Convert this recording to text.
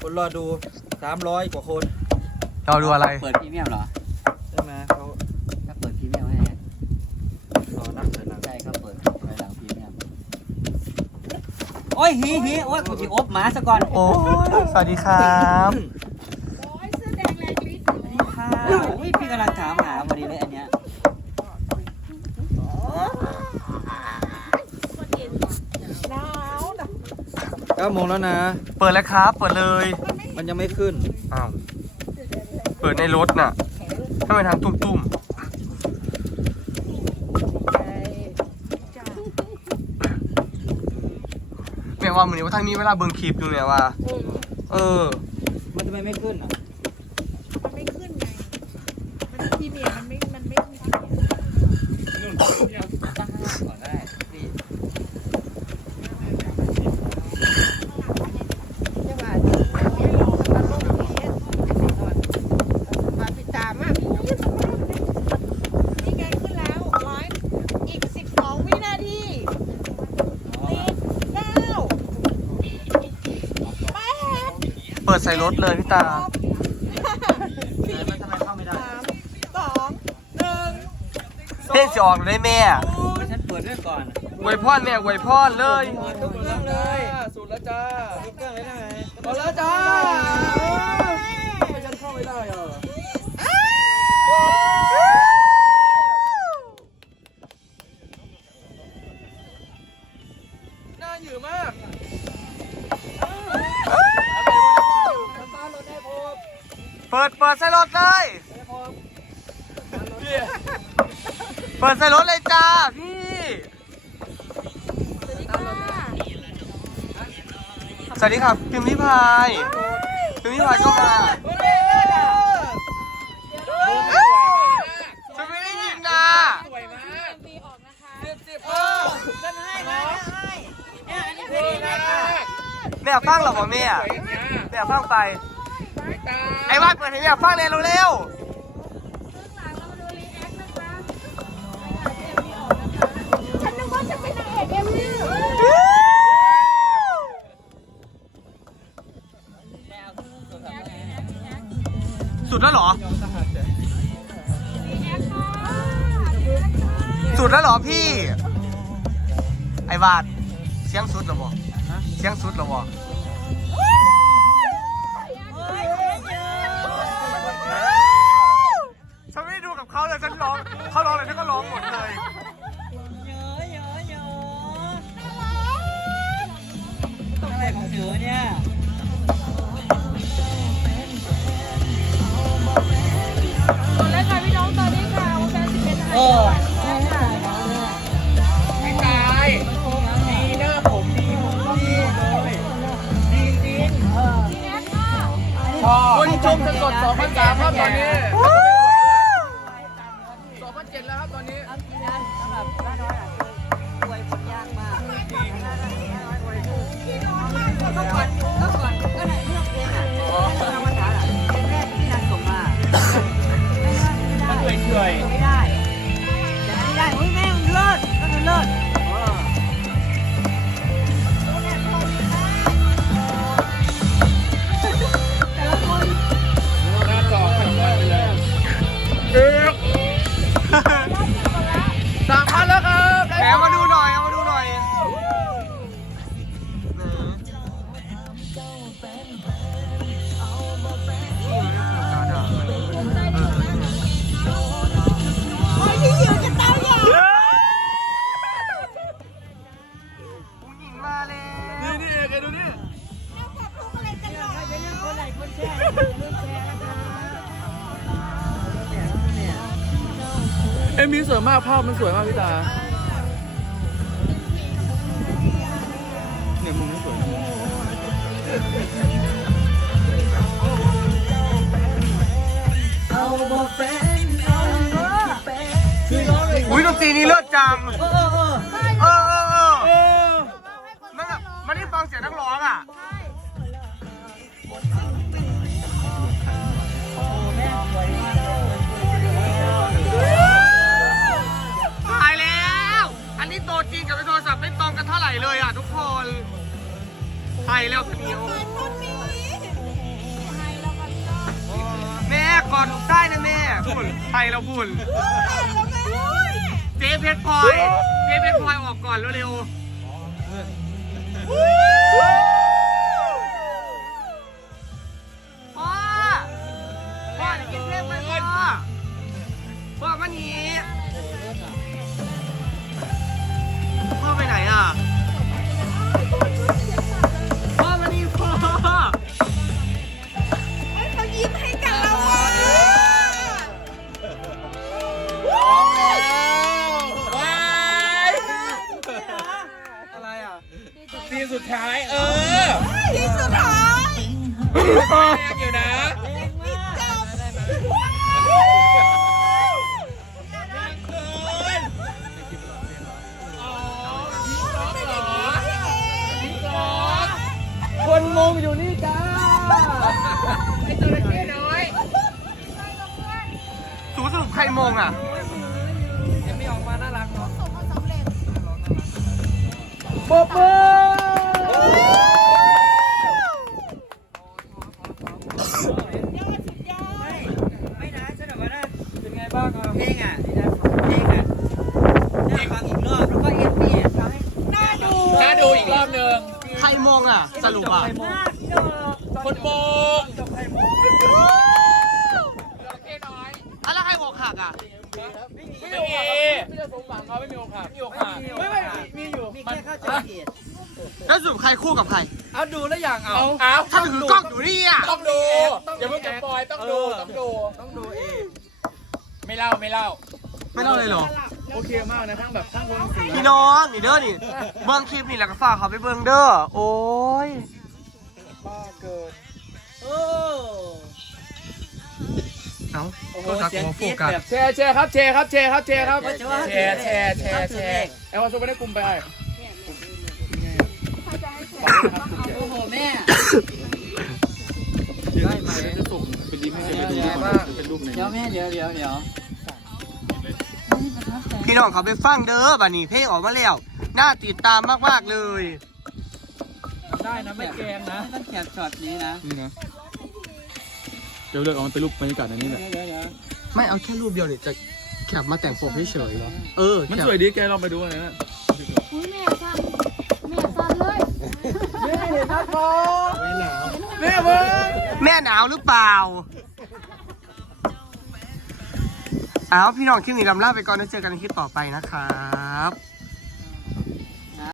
คนรอดูสามร้อยกว่าคนเราดูอะไร เปิดพรีเมียมเหรอใช่ไหมเขาถ้าเปิดพรีเมียมให้รอนับเสร็จแล้วใช่เขาเปิดภายหลังพรีเมียมโอ้ยฮีฮีโอ้ยกูจะอบหมาซะก่อน โอ้ยสวัสดีครับ ค่ะอุ้ยพี่กำลังถามหาพอดีเลยอันเนี้ย เก้าโมงแล้วนะ เปิดแล้วครับ เปิดเลย มันยังไม่ขึ้น อ้าว เปิดในรถน่ะทำไมทางตุ้มๆแม่ว่ามือนี้ว่าทางนี้เวลาเบิ่งคลิปอยู่เนี่ยว่า เออ มันทำไมไม่ขึ้นอะ มันไม่ขึ้นไง มันพรีเมียร์มันไม่ มันไม่มี ตั้งห้าก่อนได้พี่ จังหวะที่มันลงเทสมาปิดตามอะนี่ไงขึ้นแล้วร้อยอีกสิบสองวินาทีสิบเก้าแปด เปิ ดใส่รถเลยพี่ตาเดินมันทำไมเข้าไม่ได้สามสองหนึ่งเพลงจะออกเลยแม่ไม่ฉันเปิดด้วยก่อนไวยพรแม่ไวยพรเลยเปิดทุกเครื่องเลยสุดแล้วจ้าทุกเครื่องเลยได้ไหมหมดแล้วจ้าไม่ฉันเข้าไม่ได้เหรอน่าหยือมากตารถได้พบ เปิดเปิดใส่รถเลย เปิดใส่รถเลยจ้าพี่ สวัสดีครับพิมพ์ริพายพิมพ์ริพายก็มาฉันไม่ได้ยินนะสวยมากมีออกนะคะสิบสิบเออฉันให้นะเนี่ยอันนี้สวยมากแม่ฟังหรอผมแม่สวยอย่างเงี้ยแม่ฟังไป ตาไอ้ว่านเปิดให้แม่ฟังเร็วเร็วฉันนึกว่าจะเป็นนางเอกเอ็มวีสุดแล้วเหรอ สุดแล้วเหรอพี่ ไอ้วาดเสียงสุดเหรอวะเสียงสุดเหรอวะ ฉันร้องเขาร้องอะไรฉันก็ร้องหมดเลย เยอะเยอะเยอะอะไรของเธอเนี่ยกดเลยค่ะพี่น้องตอนนี้ค่ะวงการสิบเอ็ดเออไม่ตายดีหน้าผมดีผมดีเลยดีจริงชอบคนชมจะกด2,003ครับตอนนี้ เอ็มวีสวยมากภาพมันสวยมากพี่ตา ไทยแล้วกันเดียวแม่ก่อนลูกได้นะแม่พุ่นไทยแล้วพุ่นเจ๊เพชรพลอยเจ๊เพชรพลอยออกก่อนเร็วๆ ซีนสุดท้าย เออที่สุดท้ายแรงอยู่นะคนงงอยู่นี่จ้าไอ้จระเข้น้อยสูสรุปใครมงอะยังไม่ออกมาน่ารักเนาะปบมือ ไม่นะฉันแบบว่าน่า เป็นไงบ้างครับ เพลงอะเพลงอะน่าฟังอีกรอบแล้วก็เอ็มพีฟังให้น่าดู น่า ดูอีกรอบหนึ่งใครมงอะ สรุปอะน่าดูคนโมงจระเข้น้อยอะแล้วใครอกหักอะ ไม่มีไม่จะสมหวังเขาไม่มีโอกาสมีโอกาสไม่ไม่มีอยู่มีแค่เข้าใจผิดแล้วสรุปใครคู่กับใคร เอาดูแล้วอย่างเอาเอาถ้าถือกล้องอยู่นี่อะต้องดูอย่าเพิ่งจะปล่อยต้องดูต้องดูต้องดูเองไม่เล่าไม่เล่า ไม่เล่าเลยเหรอ โอเคมากนะทั้งแบบทั้งวงสีพี่น้องนี่เด้อนี่ เบิ้งคลิปนี่แล้วก็ฝากเขาไปเบิ้งเด้อ โอ้ย บ้าเกินโอ้เอ้าโอ้โหโฟกัสเสียงโฟกรี๊ดกัสแบบแชร์แชร์ครับแชร์ครับแชร์ครับแชร์ครับว่าจะว่าแชร์แชร์แชร์แชร์เอาแอลวาซูไปได้กลุ่มไปโอ้โหแม่ได้ไหมจะส่งเป็นดีให้เป็นดีมากเป็นรูปไหน เดี๋ยวแม่เดี๋ยวเดี๋ยวเดี๋ยว พี่น้องเขาไปฟังเด้อบัดนี้เพลงออกมาแล้วน่าติดตามมากๆเลย ได้นะไม่แกงนะต้องแคปช็อตนี้นะนี่นะเดี๋ยวเลือกเอามันเป็นรูปบรรยากาศอันนี้แหละเดี๋ยวเดี๋ยวไม่เอาแค่รูปเดียวเนี่ยจะแคปมาแต่งปกเฉยๆเหรอเออมันแคปสวยดีแกลองไปดูอันนั้นอุ้ยแม่สั่นแม่สั่นเลยแม่เบิ้งแม่หนาวหรือเปล่า เอาพี่น้องคลิปนี้ลำลาไปก่อนแล้วเจอกันในคลิปต่อไปนะครับ